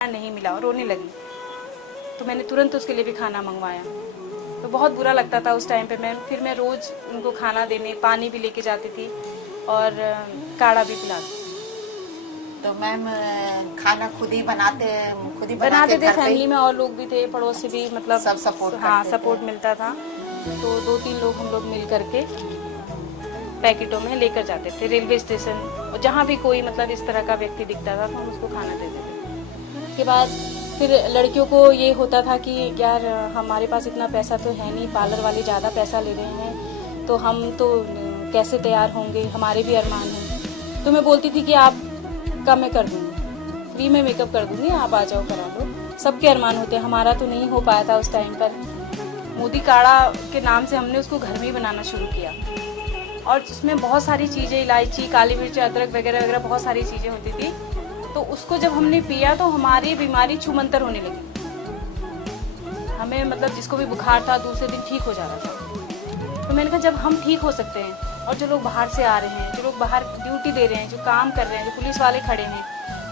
नहीं मिला और रोने लगी। तो मैंने तुरंत उसके लिए भी खाना मंगवाया। तो बहुत बुरा लगता था उस टाइम पे। फिर मैं रोज़ उनको खाना देने पानी भी लेके जाती थी और काढ़ा भी पिलाती। तो मैम खाना खुद ही बना के बनाते थे, घर पे फैमिली ही में और लोग भी थे, पड़ोस से भी मतलब सब सपोर्ट हाँ करते थे। सपोर्ट मिलता था। तो 2-3 लोग हम लोग मिल करके पैकेटों में लेकर जाते थे रेलवे स्टेशन, और जहाँ भी कोई मतलब इस तरह का व्यक्ति दिखता था तो हम उसको खाना देते थे। उसके बाद फिर लड़कियों को ये होता था कि यार हमारे पास इतना पैसा तो है नहीं, पार्लर वाले ज़्यादा पैसा ले रहे हैं तो हम तो कैसे तैयार होंगे, हमारे भी अरमान हैं। तो मैं बोलती थी कि आपका मैं कर दूँगी, फ्री में मेकअप कर दूँगी, आप आ जाओ करा लो। सबके अरमान होते हैं, हमारा तो नहीं हो पाया था उस टाइम पर। मोदी काढ़ा के नाम से हमने उसको घर में ही बनाना शुरू किया, और उसमें बहुत सारी चीज़ें, इलायची, काली मिर्च, अदरक वगैरह वगैरह बहुत सारी चीज़ें होती थी। तो उसको जब हमने पिया तो हमारी बीमारी छूमंतर होने लगी। हमें मतलब जिसको भी बुखार था दूसरे दिन ठीक हो जा रहा था। तो मैंने कहा जब हम ठीक हो सकते हैं और जो लोग बाहर से आ रहे हैं, जो लोग बाहर ड्यूटी दे रहे हैं, जो काम कर रहे हैं, जो पुलिस वाले खड़े हैं,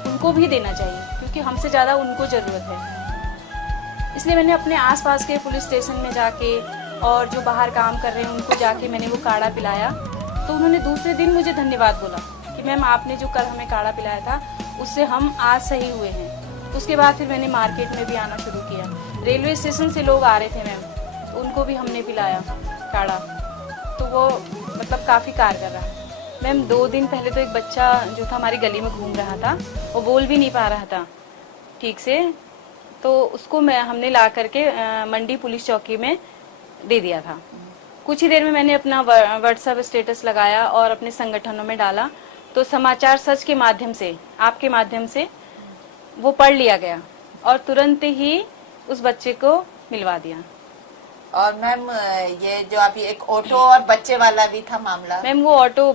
उनको भी देना चाहिए, क्योंकि हमसे ज़्यादा उनको ज़रूरत है। इसलिए मैंने अपने आसपास के पुलिस स्टेशन में जाके और जो बाहर काम कर रहे हैं उनको जाके मैंने वो काढ़ा पिलाया। तो उन्होंने दूसरे दिन मुझे धन्यवाद बोला कि मैम आपने जो कल हमें काढ़ा पिलाया था उससे हम आज सही हुए हैं। उसके बाद फिर मैंने मार्केट में भी आना शुरू किया। रेलवे स्टेशन से लोग आ रहे थे मैम, तो उनको भी हमने पिलाया काढ़ा। तो वो मतलब काफ़ी कारगर रहा मैम। 2 दिन पहले तो एक बच्चा जो था हमारी गली में घूम रहा था, वो बोल भी नहीं पा रहा था ठीक से, तो उसको हमने ला करके मंडी पुलिस चौकी में दे दिया था। कुछ ही देर में मैंने अपना व्हाट्सएप स्टेटस लगाया और अपने संगठनों में डाला, तो समाचार सच के माध्यम से, आपके माध्यम से वो पढ़ लिया गया और तुरंत ही उस बच्चे को मिलवा दिया। और मैम ये जो अभी एक ऑटो और बच्चे वाला भी था मामला, मैम वो ऑटो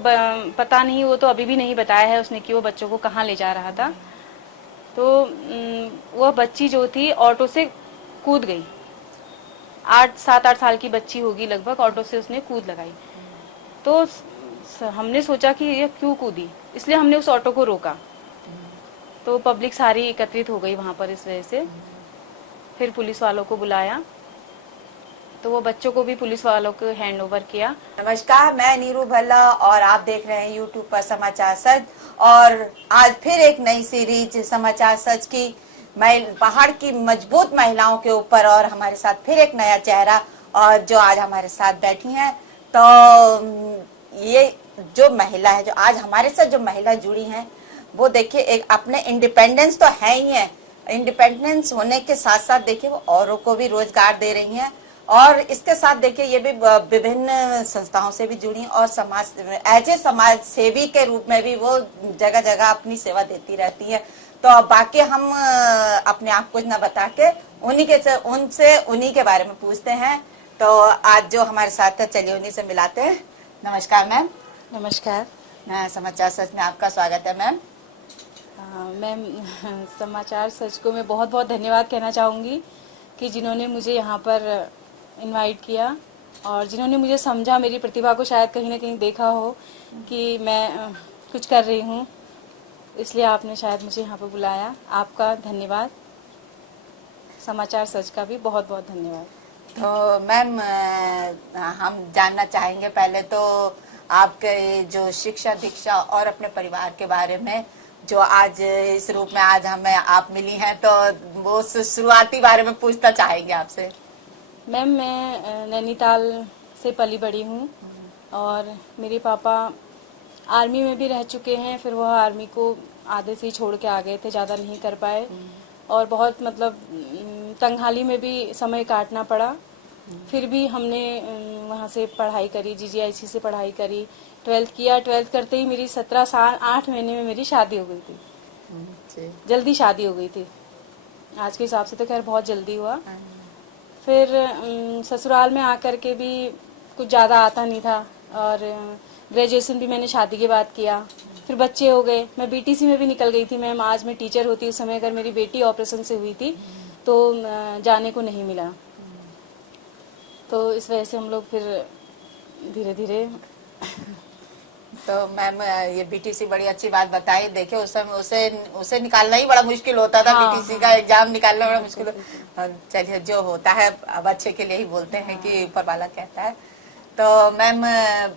पता नहीं, वो तो अभी भी नहीं बताया है उसने कि वो बच्चों को कहाँ ले जा रहा था। तो वह बच्ची जो थी ऑटो से कूद गई, 7-8 साल की बच्ची होगी लगभग, ऑटो से उसने कूद लगाई। तो हमने सोचा कि ये क्यों कूदी, इसलिए हमने उस ऑटो को रोका। तो पब्लिक सारी एकत्रित हो गई वहाँ पर इस वजह से। फिर पुलिस वालों को बुलाया, तो वो बच्चों को भी पुलिस वालों को हैंड ओवर किया। नमस्कार, मैं नीरू भल्ला और आप देख रहे हैं यूट्यूब पर समाचार सच। और आज फिर एक नई सीरीज समाचार सच की पहाड़ की मजबूत महिलाओं के ऊपर, और हमारे साथ फिर एक नया चेहरा और जो आज हमारे साथ बैठी हैं। तो ये जो महिला है, जो आज हमारे साथ जो महिला जुड़ी हैं, वो देखिए एक अपने इंडिपेंडेंस तो है ही है, इंडिपेंडेंस होने के साथ साथ देखिए वो औरों को भी रोजगार दे रही हैं। और इसके साथ देखिए ये भी विभिन्न संस्थाओं से भी जुड़ी और समाज सेवी के रूप में भी वो जगह जगह अपनी सेवा देती रहती है। तो बाकी हम अपने आप कुछ न बता के उन्हीं के बारे में पूछते हैं। तो आज जो हमारे साथ है, चलिए उन्हीं से मिलाते हैं। नमस्कार मैम। नमस्कार समाचार सच में आपका स्वागत है मैम। मैम समाचार सच को मैं बहुत बहुत धन्यवाद कहना चाहूँगी कि जिन्होंने मुझे यहाँ पर इनवाइट किया और जिन्होंने मुझे समझा, मेरी प्रतिभा को शायद कहीं ना कहीं देखा हो कि मैं कुछ कर रही हूँ, इसलिए आपने शायद मुझे यहाँ पर बुलाया। आपका धन्यवाद, समाचार सच का भी बहुत बहुत धन्यवाद। तो मैम हम जानना चाहेंगे पहले तो आपके जो शिक्षा दीक्षा और अपने परिवार के बारे में, जो आज इस रूप में आज हमें आप मिली हैं, तो वो शुरुआती बारे में पूछना चाहेंगे आपसे। मैम मैं नैनीताल से पली बड़ी हूँ और मेरे पापा आर्मी में भी रह चुके हैं। फिर वह आर्मी को आधे से ही छोड़ के आ गए थे, ज़्यादा नहीं कर पाए और बहुत मतलब तंगहाली में भी समय काटना पड़ा। फिर भी हमने वहाँ से पढ़ाई करी, GGIC से पढ़ाई करी, 12th किया। 12th करते ही मेरी 17 साल 8 महीने में मेरी शादी हो गई थी। जल्दी शादी हो गई थी, आज के हिसाब से तो खैर बहुत जल्दी हुआ। फिर ससुराल में आकर के भी कुछ ज़्यादा आता नहीं था और ग्रेजुएशन भी मैंने शादी के बाद किया। फिर बच्चे हो गए, मैं BTC में भी निकल गई थी मैम। आज मैं टीचर होती उस समय अगर मेरी बेटी ऑपरेशन से हुई थी तो जाने को नहीं मिला। तो इस वजह से हम लोग फिर धीरे धीरे तो मैम ये बीटीसी बड़ी अच्छी बात बताई। देखिए उस समय उसे उसे निकालना ही बड़ा मुश्किल होता था। हाँ, बीटीसी हाँ, का एग्जाम निकालना बड़ा मुश्किल चलिए जो होता है अब अच्छे के लिए ही बोलते हैं कि ऊपर वाला कहता है। तो मैम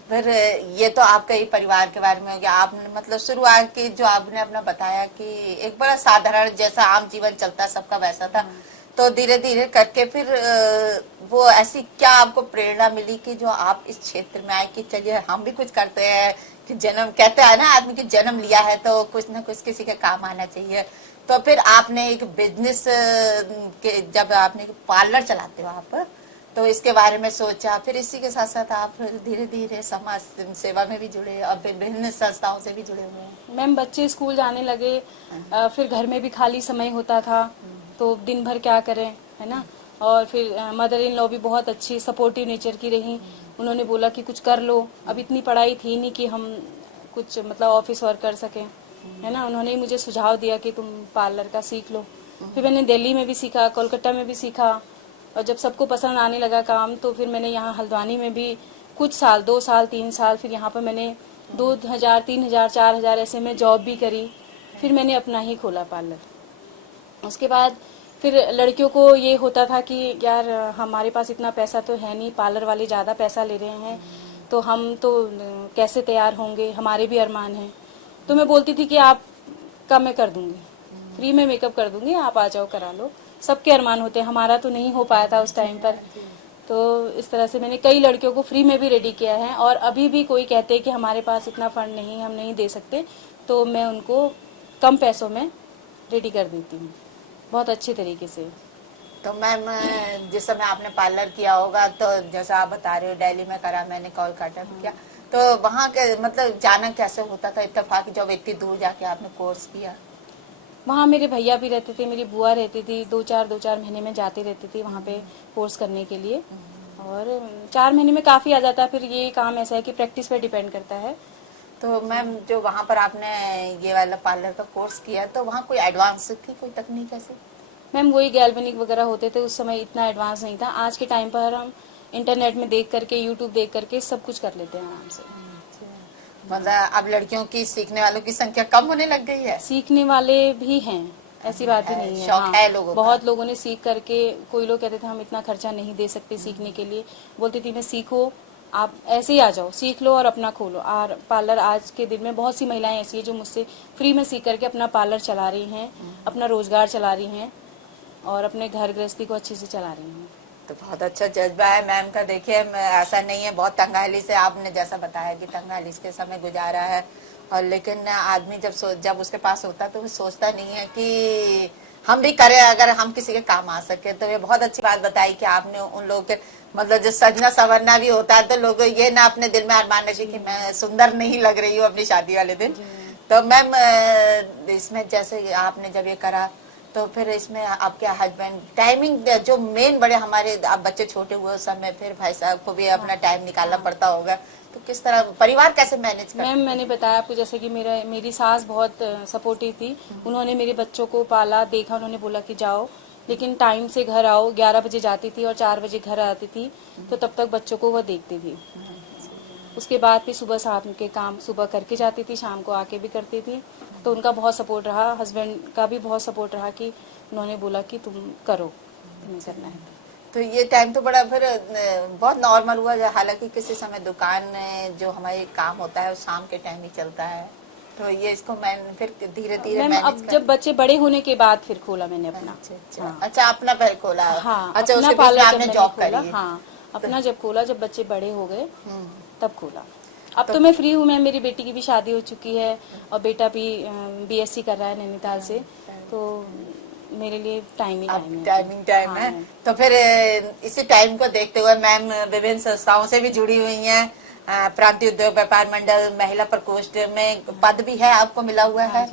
फिर ये तो आपके ही परिवार के बारे में हो गया। आपने मतलब शुरुआत की जो आपने अपना बताया कि एक बड़ा साधारण जैसा आम जीवन चलता सबका वैसा था, तो धीरे धीरे करके फिर वो ऐसी क्या आपको प्रेरणा मिली कि जो आप इस क्षेत्र में आए कि चलिए हम भी कुछ करते हैं, कि जन्म कहते हैं ना आदमी की जन्म लिया है तो कुछ ना कुछ किसी के काम आना चाहिए। तो फिर आपने एक बिजनेस के जब आपने पार्लर चलाते हो आप, तो इसके बारे में सोचा, फिर इसी के साथ साथ आप धीरे धीरे समाज सेवा में भी जुड़े और फिर विभिन्न संस्थाओं से भी जुड़े हुए हैं। मैम बच्चे स्कूल जाने लगे, फिर घर में भी खाली समय होता था तो दिन भर क्या करें, है ना। और फिर मदर इन लॉ भी बहुत अच्छी सपोर्टिव नेचर की रही। उन्होंने बोला कि कुछ कर लो, अब इतनी पढ़ाई थी नहीं कि हम कुछ मतलब ऑफिस वर्क कर सकें, है ना। उन्होंने ही मुझे सुझाव दिया कि तुम पार्लर का सीख लो। फिर मैंने दिल्ली में भी सीखा, कोलकाता में भी सीखा, और जब सबको पसंद आने लगा काम तो फिर मैंने यहाँ हल्द्वानी में भी कुछ साल, 2 साल 3 साल, फिर यहाँ पर मैंने 2000 3000 4000 ऐसे में जॉब भी करी। फिर मैंने अपना ही खोला पार्लर। उसके बाद फिर लड़कियों को ये होता था कि यार हमारे पास इतना पैसा तो है नहीं, पार्लर वाले ज़्यादा पैसा ले रहे हैं तो हम तो कैसे तैयार होंगे, हमारे भी अरमान हैं। तो मैं बोलती थी कि आप का मैं कर दूंगी, फ्री में मेकअप कर दूंगी, आप आ जाओ करा लो। सबके अरमान होते हैं, हमारा तो नहीं हो पाया था उस टाइम पर। तो इस तरह से मैंने कई लड़कियों को फ्री में भी रेडी किया है, और अभी भी कोई कहते हैं कि हमारे पास इतना फंड नहीं, हम नहीं दे सकते, तो मैं उनको कम पैसों में रेडी कर देती हूँ बहुत अच्छे तरीके से। तो मैम जिस समय आपने पार्लर किया होगा तो जैसा आप बता रहे हो दिल्ली में करा, मैंने कोलकाता में किया, तो वहाँ के मतलब जाना कैसे होता था इत्तेफाक जब इतनी दूर जाके आपने कोर्स किया? वहाँ मेरे भैया भी रहते थे, मेरी बुआ रहती थी, 2-4 महीने में जाती रहती थी वहाँ पे कोर्स करने के लिए, और 4 महीने में काफ़ी आ जाता है। फिर ये काम ऐसा है कि प्रैक्टिस पे डिपेंड करता है। तो मैम जो वहाँ पर आपने ये वाला पार्लर का कोर्स किया तो वहाँ कोई एडवांस थी, कोई तकनीक ऐसी? मैम वही गैल्वेनिक वगैरह होते थे, उस समय इतना एडवांस नहीं था। आज के टाइम पर हम इंटरनेट में देख करके, यूट्यूब देख करके सब कुछ कर लेते हैं आराम से। मतलब अब लड़कियों की सीखने वालों की संख्या कम होने लग गई है? सीखने वाले भी हैं, ऐसी बात ही नहीं है। शौक है लोगों का। बहुत लोगों ने सीख करके, कोई लोग कहते थे हम इतना खर्चा नहीं दे सकते सीखने के लिए, बोलती थी मैं सीखो, आप ऐसे ही आ जाओ, सीख लो और अपना खोलो। और पार्लर आज के दिन में बहुत सी महिलाएं ऐसी है जो मुझसे फ्री में सीख करके अपना पार्लर चला रही हैं, अपना रोजगार चला रही हैं और अपने घर गृहस्थी को अच्छे से चला रही हैं। तो बहुत अच्छा जज्बा है मैम का। देखिए ऐसा नहीं है, बहुत तंगहाली से आपने जैसा बताया कि तंगहाली के समय गुजारा है, और लेकिन आदमी जब उसके पास होता है तो वो सोचता नहीं है कि हम भी करें अगर हम किसी के काम आ सके। तो ये बहुत अच्छी बात बताई कि आपने उन लोगों के मतलब जो सजना संवरना भी होता है तो लोग ये ना अपने दिल में अरमान रखे कि मैं सुंदर नहीं लग रही हूँ अपनी शादी वाले दिन। तो मैम इसमें जैसे आपने जब ये करा तो फिर इसमें आपके हस्बैंड टाइमिंग जो मेन बड़े हमारे आप बच्चे छोटे हुए उस समय, फिर भाई साहब को भी अपना टाइम निकालना पड़ता होगा, तो किस तरह परिवार कैसे मैनेज करते? मैम मैंने बताया आपको जैसे कि मेरी सास बहुत सपोर्टिव थी। उन्होंने मेरे बच्चों को पाला, देखा, उन्होंने बोला कि जाओ लेकिन टाइम से घर आओ। 11 बजे जाती थी और 4 बजे घर आती थी, तो तब तक बच्चों को वो देखती थी। उसके बाद फिर सुबह शाम के काम सुबह करके जाती थी, शाम को आके भी करती थी। तो उनका बहुत सपोर्ट रहा, हस्बैंड का भी बहुत सपोर्ट रहा कि उन्होंने बोला कि तुम करो, तुम्हें करना है। तो ये टाइम तो बड़ा फिर बहुत नॉर्मल हुआ, हालांकि किसी समय दुकान जो हमारे काम होता है वो शाम के टाइम ही चलता है, तो ये इसको मैं फिर धीरे धीरे मैम अब जब बच्चे बड़े होने के बाद फिर खोला मैंने अपना। अच्छा अपना पैर खोला? हाँ, अच्छा अपना उसके बीच में पार्लर आपने जब जॉब मैंने खोला, करी? हाँ अपना जब खोला, जब बच्चे बड़े हो गए तब खोला। अब तो मैं फ्री हूँ, मैं मेरी बेटी की भी शादी हो चुकी है और बेटा भी BSc कर रहा है नैनीताल से, तो मेरे लिए टाइमिंग है। तो फिर इसी टाइम को देखते हुए मैम विभिन्न संस्थाओं से भी जुड़ी हुई हैं, प्रांतीय उद्योग व्यापार मंडल महिला प्रकोष्ठ में पद भी है आपको मिला हुआ है।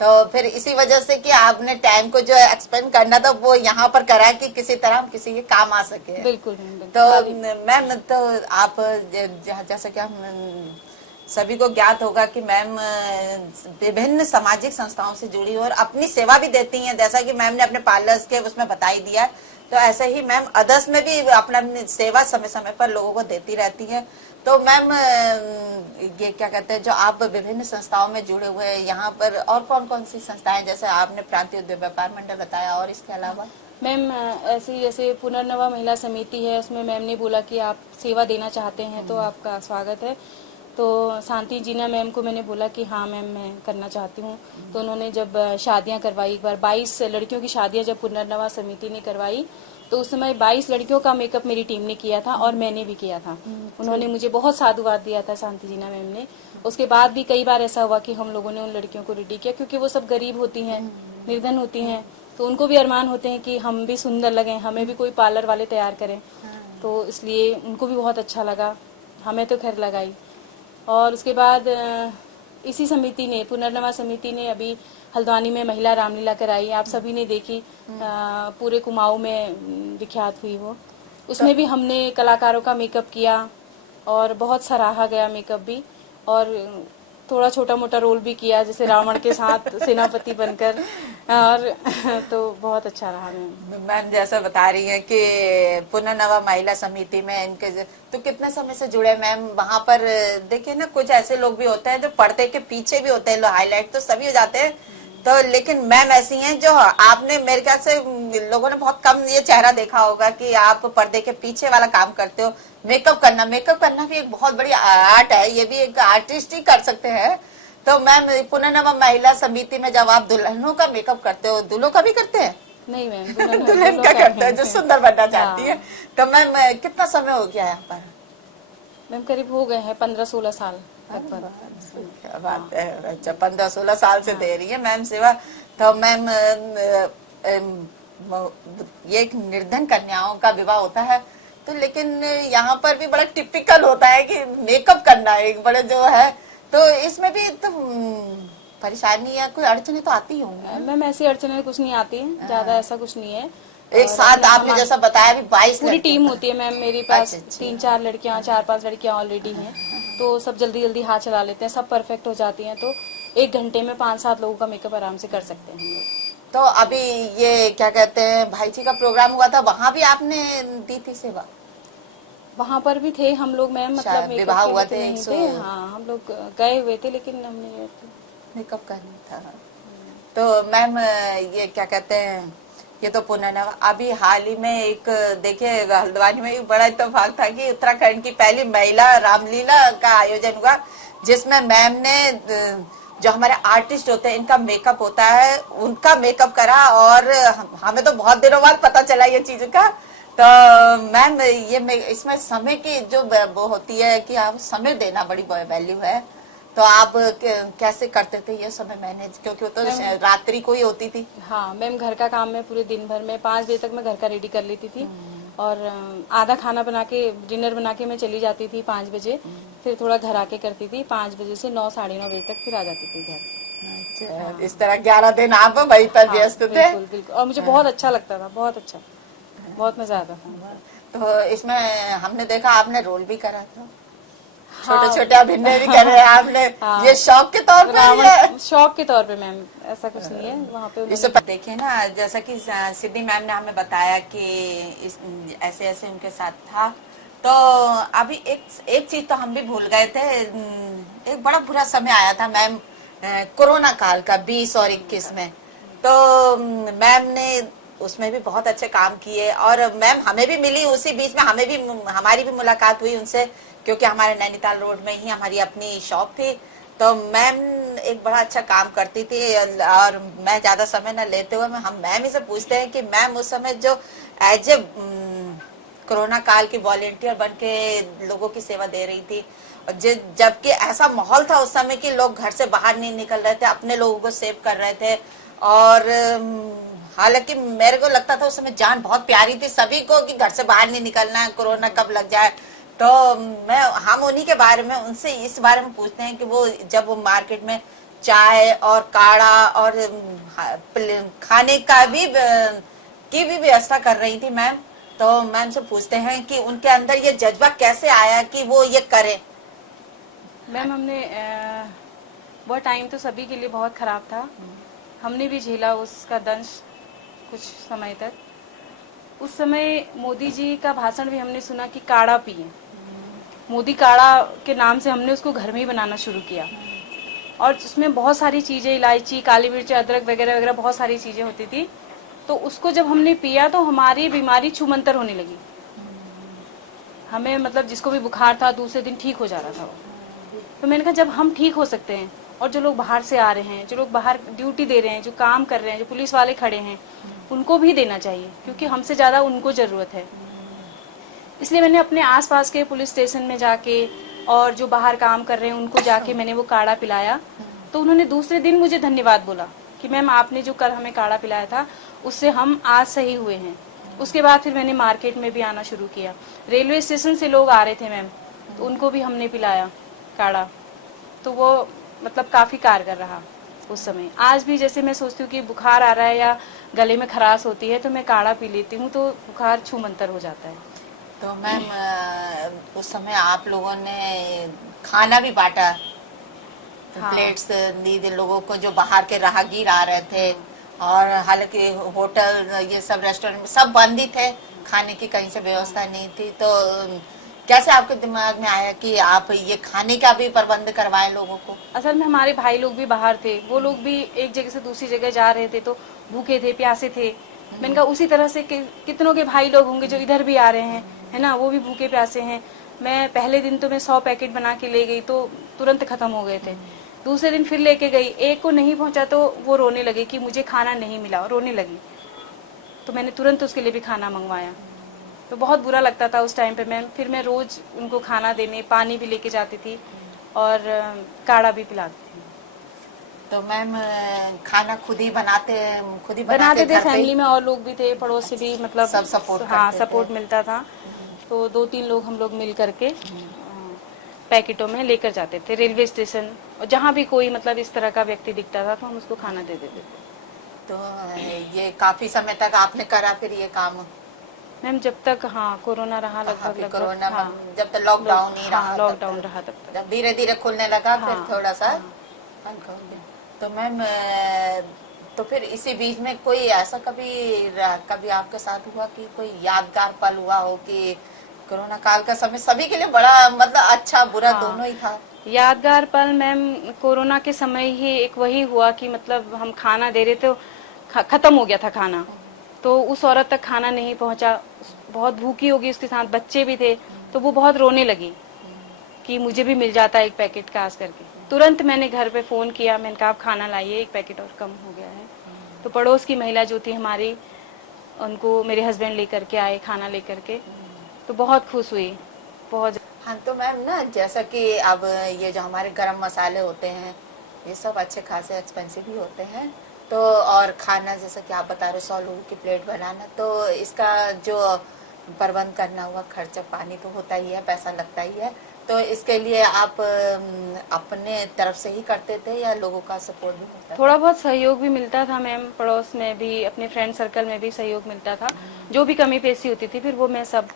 तो फिर इसी वजह से कि आपने टाइम को जो एक्सपेंड करना था वो यहाँ पर करा कि किसी तरह हम किसी के काम आ सके। बिल्कुल। तो मैम तो आप जैसा कि हम सभी को ज्ञात होगा कि मैम विभिन्न सामाजिक संस्थाओं से जुड़ी और अपनी सेवा भी देती हैं, जैसा कि मैम ने अपने पार्लर्स के उसमें बता ही दिया। तो ऐसे ही मैम अदर्स में भी अपना सेवा समय समय पर लोगों को देती रहती हैं। तो मैम ये क्या कहते हैं, जो आप विभिन्न संस्थाओं में जुड़े हुए हैं, यहाँ पर और कौन कौन सी संस्थाएं, जैसे आपने प्रांतीय उद्योग व्यापार मंडल बताया, और इसके अलावा? मैम ऐसे ही जैसे पुनर्नवा महिला समिति है, उसमें मैम ने बोला कि आप सेवा देना चाहते हैं तो आपका स्वागत है। तो शांति जीना मैम को मैंने बोला कि हाँ मैम मैं करना चाहती हूँ। तो उन्होंने जब शादियाँ करवाई, एक बार 22 लड़कियों की शादियाँ जब पुनर्नवा समिति ने करवाई, तो उस समय 22 लड़कियों का मेकअप मेरी टीम ने किया था और मैंने भी किया था। उन्होंने मुझे बहुत साधुवाद दिया था शांति जीना मैम ने। उसके बाद भी कई बार ऐसा हुआ कि हम लोगों ने उन लड़कियों को रेडी किया, क्योंकि वो सब गरीब होती हैं, निर्धन होती हैं, तो उनको भी अरमान होते हैं कि हम भी सुंदर लगें, हमें भी कोई पार्लर वाले तैयार करें। तो इसलिए उनको भी बहुत अच्छा लगा, हमें तो खैर लगा ही। और उसके बाद इसी समिति ने, पुनर्नवा समिति ने अभी हल्द्वानी में महिला रामलीला कराई, आप सभी ने देखी, पूरे कुमाऊं में विख्यात हुई वो। उसमें भी हमने कलाकारों का मेकअप किया और बहुत सराहा गया मेकअप भी, और थोड़ा छोटा मोटा रोल भी किया, जैसे रावण के साथ सेनापति बनकर, और तो बहुत अच्छा रहा मैम। मैम जैसा बता रही हैं कि पुनर्नवा महिला समिति में इनके तो कितने समय से जुड़े मैम वहाँ पर? देखिए ना, कुछ ऐसे लोग भी होते हैं जो पर्दे के पीछे भी होते हैं, हाईलाइट तो सभी हो जाते हैं, तो लेकिन मैम ऐसी हैं जो, आपने मेरे ख्याल से लोगों ने बहुत कम ये चेहरा देखा होगा कि आप पर्दे के पीछे वाला काम करते हो। मेकअप करना भी एक बहुत बड़ी आर्ट है, ये भी एक आर्टिस्ट ही कर सकते हैं। तो मैम पुनर्नवा महिला समिति में जब आप दुल्हनों का मेकअप करते हो, दूल्हों का भी करते हैं? नहीं मैम, दुल्हन का करते हैं जो सुंदर बनना चाहती है। तो मैम कितना समय हो गया यहाँ पर? मैम करीब हो गए हैं 15-16 साल लगभग। क्या बात है, अच्छा 15-16 साल से दे रही है मैम सेवा। तो मैम ये एक निर्धन कन्याओं का विवाह होता है, तो लेकिन यहाँ पर भी बड़ा टिपिकल होता है कि मेकअप करना एक बड़े जो है, तो इसमें भी तो परेशानी या कोई अड़चने तो आती होंगी? मैम ऐसी अड़चने कुछ नहीं आती हैं, ज्यादा ऐसा कुछ नहीं है। एक साथ आपने जैसा बताया भी 22 पूरी टीम होती है मैम मेरे पास, अच्छा। 3-4 लड़कियां, 4-5 लड़कियां ऑलरेडी हैं, तो सब जल्दी जल्दी हाथ चला लेते हैं, सब परफेक्ट हो जाती हैं। तो 1 घंटे में 5-7 लोगों का मेकअप आराम से कर सकते हैं हम लोग। तो अभी ये क्या कहते हैं, भाई जी का प्रोग्राम हुआ था, वहाँ भी आपने दी थी सेवा? वहाँ पर भी थे हम लोग मैम, मतलब मेकअप विवाह हुआ के नहीं थे, हाँ हम लोग गए हुए थे, लेकिन हमने मेकअप करना था। तो मैम ये क्या कहते हैं, ये तो पुनर्नवा, अभी हाल ही में एक देखिए हल्द्वानी में एक बड़ा इत्तेफाक था कि उत्तराखंड की पहली महिला रामलीला का आयोजन हुआ, जिसमें मैम ने जो हमारे आर्टिस्ट होते हैं इनका मेकअप होता है, उनका मेकअप करा, और हमें तो बहुत दिनों बाद पता चला ये चीज का। तो मैम ये इसमें समय की जो वो होती है कि आप समय देना बड़ी वैल्यू है, तो आप कैसे करते थे ये समय मैनेज, क्योंकि वो तो रात्रि को ही होती थी? हाँ मैम, घर का काम में पूरे दिन भर में 5 बजे तक मैं घर का रेडी कर लेती थी, और आधा खाना बना के, डिनर बना के मैं चली जाती थी 5 बजे, फिर थोड़ा घर आके करती थी, 5 बजे से 9-9:30 बजे तक फिर आ जाती थी घर। अच्छा, इस तरह 11 दिन आप वहीं पर व्यस्त थे? बिल्कुल बिल्कुल, और मुझे बहुत अच्छा लगता था, बहुत अच्छा, बहुत मजा आता था। तो इसमें हमने देखा आपने रोल भी करा था, छोटे छोटे अभिनय भी करे आपने। हाँ। ये शौक के तौर पे? शौक के तौर पे मैम, ऐसा कुछ नहीं है वहाँ पे। इसे देखिए ना, जैसा कि सिद्धि मैम ने हमें बताया कि ऐसे ऐसे उनके साथ था, तो अभी एक चीज तो हम भी भूल गए थे, एक बड़ा बुरा समय आया था मैम, कोरोना काल का 20 और 21 में। तो मैम ने उसमें भी बहुत अच्छे काम किए, और मैम हमें भी मिली उसी बीच में, हमारी भी मुलाकात हुई उनसे, क्योंकि हमारे नैनीताल रोड में ही हमारी अपनी शॉप थी। तो मैम एक बड़ा अच्छा काम करती थी, और मैं ज्यादा समय न लेते हुए हम मैम ही से पूछते हैं कि मैम उस समय जो एज ए कोरोना काल की वॉलेंटियर बन के लोगों की सेवा दे रही थी, जबकि ऐसा माहौल था उस समय कि लोग घर से बाहर नहीं निकल रहे थे, अपने लोगों को सेव कर रहे थे, और हालांकि मेरे को लगता था उस समय जान बहुत प्यारी थी सभी को कि घर से बाहर नहीं निकलना है, कोरोना कब लग जाए। तो हम उन्हीं के बारे में उनसे इस बारे में पूछते हैं कि वो जब वो मार्केट में चाय और काढ़ा और खाने का भी की भी व्यवस्था कर रही थी मैम, तो मैम से पूछते हैं कि उनके अंदर ये जज्बा कैसे आया कि वो ये करें। मैम हमने वो टाइम तो सभी के लिए बहुत खराब था, हमने भी झेला उसका दंश कुछ समय तक। उस समय मोदी जी का भाषण भी हमने सुना कि काढ़ा पिए, मोदी काढ़ा के नाम से हमने उसको घर में ही बनाना शुरू किया। और उसमें बहुत सारी चीज़ें, इलायची, काली मिर्च, अदरक वगैरह वगैरह बहुत सारी चीज़ें होती थी। तो उसको जब हमने पिया तो हमारी बीमारी छूमंतर होने लगी। हमें मतलब जिसको भी बुखार था दूसरे दिन ठीक हो जा रहा था वो। तो मैंने कहा जब हम ठीक हो सकते हैं और जो लोग बाहर से आ रहे हैं, जो लोग बाहर ड्यूटी दे रहे हैं, जो काम कर रहे हैं, जो पुलिस वाले खड़े हैं, उनको भी देना चाहिए, क्योंकि हमसे ज़्यादा उनको ज़रूरत है। इसलिए मैंने अपने आसपास के पुलिस स्टेशन में जाके और जो बाहर काम कर रहे हैं उनको जाके मैंने वो काढ़ा पिलाया। तो उन्होंने दूसरे दिन मुझे धन्यवाद बोला कि मैम आपने जो कल हमें काढ़ा पिलाया था उससे हम आज सही हुए हैं। उसके बाद फिर मैंने मार्केट में भी आना शुरू किया। रेलवे स्टेशन से लोग आ रहे थे मैम, तो उनको भी हमने पिलाया काढ़ा। तो वो मतलब काफ़ी कारगर रहा उस समय। आज भी जैसे मैं सोचती हूँ कि बुखार आ रहा है या गले में खराश होती है तो मैं काढ़ा पी लेती हूँ तो बुखार छूमंतर हो जाता है। तो मैम उस समय आप लोगों ने खाना भी बांटा, हाँ। प्लेट्स दी लोगों को जो बाहर के राहगीर आ रहे थे, और हालांकि होटल ये सब रेस्टोरेंट सब बंद ही थे, खाने की कहीं से व्यवस्था नहीं थी। तो कैसे आपके दिमाग में आया कि आप ये खाने का भी प्रबंध करवाए लोगों को? असल में हमारे भाई लोग भी बाहर थे, वो लोग भी एक जगह से दूसरी जगह जा रहे थे तो भूखे थे, प्यासे थे। मैंने कहा उसी तरह से कितनों के भाई लोग होंगे जो इधर भी आ रहे हैं, है ना, वो भी भूखे प्यासे हैं। मैं पहले दिन तो मैं 100 पैकेट बना के ले गई तो तुरंत खत्म हो गए थे। दूसरे दिन फिर लेके गई, एक को नहीं पहुंचा तो वो रोने लगे कि मुझे खाना नहीं मिला, रोने लगी। तो मैंने तुरंत उसके लिए भी खाना मंगवाया। तो बहुत बुरा लगता था उस टाइम पे। फिर मैं रोज उनको खाना देने, पानी भी लेके जाती थी और काढ़ा भी पिलाती थी। तो मैम खाना खुद ही बनाते बनाते थे, घर पे ही? फैमिली में और लोग भी थे, पड़ोस से भी, मतलब सब सपोर्ट हाँ करते सपोर्ट थे। मिलता था। तो 2-3 लोग हम लोग मिल करके पैकेटों में लेकर जाते थे रेलवे स्टेशन, और जहाँ भी कोई मतलब इस तरह का व्यक्ति दिखता था तो हम उसको खाना दे देते थे। तो ये काफी समय तक आपने करा फिर ये काम? मैम जब तक हाँ कोरोना रहा, हाँ, लगभग फिर लगभग कोरोना हाँ, जब तक लॉकडाउन ही रहा, हाँ लॉकडाउन रहा तब तक। जब धीरे धीरे खुलने लगा फिर हाँ, थोड़ा सा हाँ। हल्का हो गया। तो मैम तो फिर इसी बीच में कोई ऐसा कभी आपके साथ हुआ कि कोई यादगार पल हुआ हो कि कोरोना काल का समय सभी के लिए बड़ा मतलब अच्छा बुरा हाँ। दोनों ही था? यादगार पल मैम कोरोना के समय ही एक वही हुआ कि मतलब हम खाना दे रहे थे, खत्म हो गया था खाना, तो उस औरत तक खाना नहीं पहुंचा। बहुत भूखी होगी, उसके साथ बच्चे भी थे, तो वो बहुत रोने लगी कि मुझे भी मिल जाता एक पैकेट खास करके। तुरंत मैंने घर पे फोन किया, मैंने कहा आप खाना लाइए, एक पैकेट और कम हो गया है। तो पड़ोस की महिला जो थी हमारी, उनको मेरे हस्बैंड लेकर के आए खाना लेकर के, तो बहुत खुश हुई, बहुत। हाँ तो मैम ना जैसा कि अब ये जो हमारे गरम मसाले होते हैं ये सब अच्छे खासे एक्सपेंसिव भी होते हैं। तो और खाना जैसा कि आप बता रहे 100 लोगों की प्लेट बनाना, तो इसका जो प्रबंध करना हुआ खर्चा पानी तो होता ही है, पैसा लगता ही है। तो इसके लिए आप अपने तरफ से ही करते थे या लोगों का सपोर्ट भी होता था? थोड़ा बहुत सहयोग भी मिलता था मैम, पड़ोस में भी, अपने फ्रेंड सर्कल में भी सहयोग मिलता था। जो भी कमी पेशी होती थी फिर वो मैं सब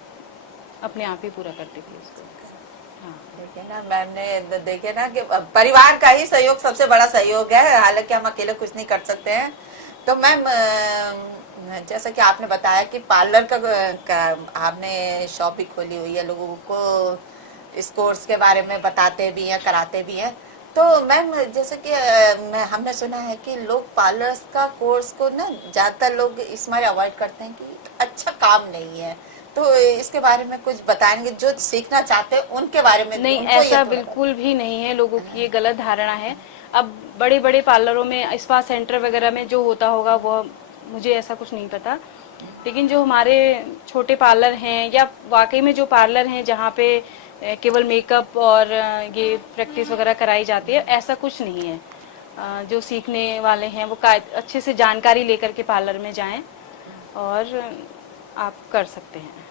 अपने आप ही पूरा करती थी उसको। देखिए ना मैम ने, देखिए ना कि परिवार का ही सहयोग सबसे बड़ा सहयोग है, हालांकि हम अकेले कुछ नहीं कर सकते हैं। तो मैम जैसा कि आपने बताया कि पार्लर का आपने शॉप भी खोली हुई है, लोगों को इस कोर्स के बारे में बताते भी हैं, कराते भी हैं। तो मैम जैसे कि हमने सुना है कि लोग पार्लर का कोर्स को ना ज्यादातर लोग इस मारे अवॉइड करते हैं कि अच्छा काम नहीं है। तो इसके बारे में कुछ बताएंगे, जो सीखना चाहते हैं उनके बारे में? नहीं, उनको ये ऐसा थोड़ा बिल्कुल भी नहीं है, लोगों की ये गलत धारणा है। अब बड़े बड़े पार्लरों में, स्पा सेंटर वगैरह में जो होता होगा वो मुझे ऐसा कुछ नहीं पता, लेकिन जो हमारे छोटे पार्लर हैं या वाकई में जो पार्लर हैं जहाँ पे केवल मेकअप और ये प्रैक्टिस वगैरह कराई जाती है, ऐसा कुछ नहीं है। जो सीखने वाले हैं वो अच्छे से जानकारी लेकर के पार्लर में जाएं और आप कर सकते हैं।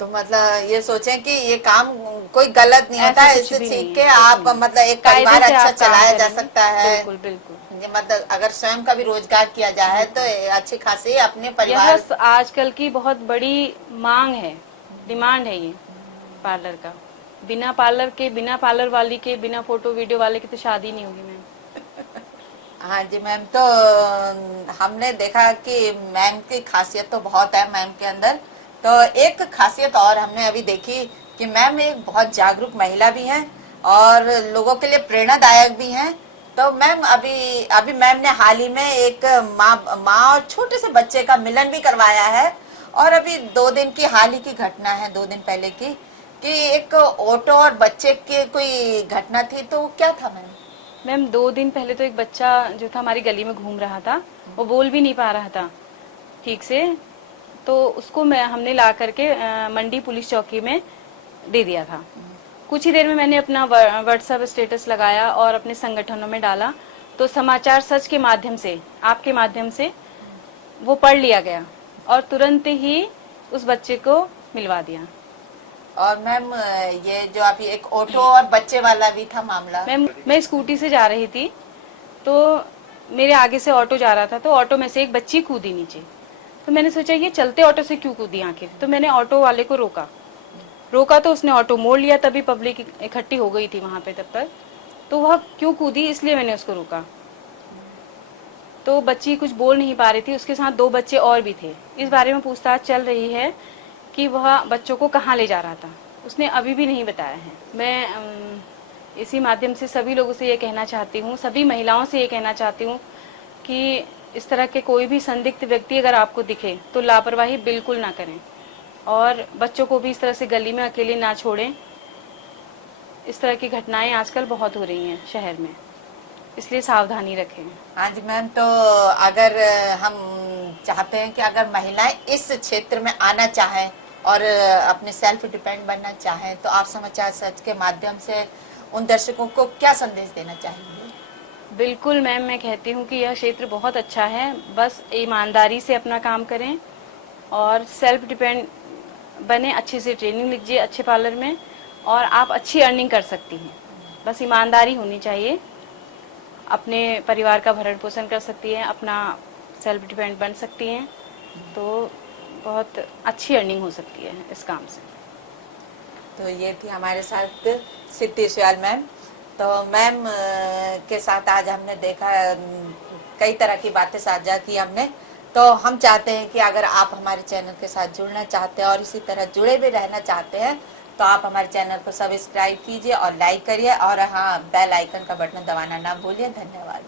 तो मतलब ये सोचें कि ये काम कोई गलत नहीं होता है, इससे सीख के आप मतलब एक परिवार अच्छा चलाया जा सकता है। बिल्कुल बिल्कुल। ये मतलब अगर स्वयं का भी रोजगार किया जाए तो अच्छी खासी अपने परिवार। यह आजकल की बहुत बड़ी मांग है, डिमांड है ये पार्लर का। बिना पार्लर के, बिना पार्लर वाली के, बिना फोटो वीडियो वाले की तो शादी नहीं होगी मैम। हाँ जी मैम, तो हमने देखा कि मैम की खासियत तो बहुत है मैम के अंदर। तो एक खासियत और हमने अभी देखी कि मैम एक बहुत जागरूक महिला भी हैं और लोगों के लिए प्रेरणादायक भी हैं। तो मैम अभी अभी मैम ने हाल ही में एक माँ और छोटे से बच्चे का मिलन भी करवाया है। और अभी 2 दिन की हाल ही की घटना है, 2 दिन पहले की, कि एक ऑटो और बच्चे की कोई घटना थी। तो वो क्या था मैम? मैम 2 दिन पहले तो एक बच्चा जो था हमारी गली में घूम रहा था, वो बोल भी नहीं पा रहा था ठीक से, तो उसको हमने ला करके मंडी पुलिस चौकी में दे दिया था। कुछ ही देर में मैंने अपना व्हाट्सएप स्टेटस लगाया और अपने संगठनों में डाला, तो समाचार सच के माध्यम से, आपके माध्यम से वो पढ़ लिया गया और तुरंत ही उस बच्चे को मिलवा दिया। और मैम ये जो अभी एक ऑटो और बच्चे वाला भी था मामला। मैं स्कूटी से जा रही थी, तो मेरे आगे से ऑटो जा रहा था, तो ऑटो में से एक बच्ची कूदी नीचे। तो मैंने सोचा ये चलते ऑटो से क्यों कूदी आखिर, तो मैंने ऑटो वाले को रोका तो उसने ऑटो मोड़ लिया। तभी पब्लिक इकट्ठी हो गई थी वहां पे तब तक, तो वह क्यों कूदी इसलिए मैंने उसको रोका। तो बच्ची कुछ बोल नहीं पा रही थी, उसके साथ 2 बच्चे और भी थे। इस बारे में पूछताछ चल रही है कि वह बच्चों को कहाँ ले जा रहा था, उसने अभी भी नहीं बताया है। मैं इसी माध्यम से सभी लोगों से ये कहना चाहती हूँ, सभी महिलाओं से ये कहना चाहती हूँ कि इस तरह के कोई भी संदिग्ध व्यक्ति अगर आपको दिखे तो लापरवाही बिल्कुल ना करें और बच्चों को भी इस तरह से गली में अकेले ना छोड़ें। इस तरह की घटनाएं आजकल बहुत हो रही हैं शहर में, इसलिए सावधानी रखें। हाँ जी मैम, तो अगर हम चाहते हैं कि अगर महिलाएं इस क्षेत्र में आना चाहें और अपने सेल्फ डिपेंड बनना चाहें, तो आप समाचार सच के माध्यम से उन दर्शकों को क्या संदेश देना चाहेंगे? बिल्कुल मैम, मैं कहती हूँ कि यह क्षेत्र बहुत अच्छा है, बस ईमानदारी से अपना काम करें और सेल्फ डिपेंड बने, अच्छे से ट्रेनिंग लीजिए अच्छे पार्लर में और आप अच्छी अर्निंग कर सकती हैं। बस ईमानदारी होनी चाहिए, अपने परिवार का भरण पोषण कर सकती हैं, अपना सेल्फ डिपेंड बन सकती हैं, तो बहुत अच्छी अर्निंग हो सकती है इस काम से। तो ये थी हमारे साथ सिद्धि सुयाल मैम। तो मैम के साथ आज हमने देखा, कई तरह की बातें साझा की हमने। तो हम चाहते हैं कि अगर आप हमारे चैनल के साथ जुड़ना चाहते हैं और इसी तरह जुड़े भी रहना चाहते हैं, तो आप हमारे चैनल को सब्सक्राइब कीजिए और लाइक करिए और हाँ, बेल आइकन का बटन दबाना ना भूलिए। धन्यवाद।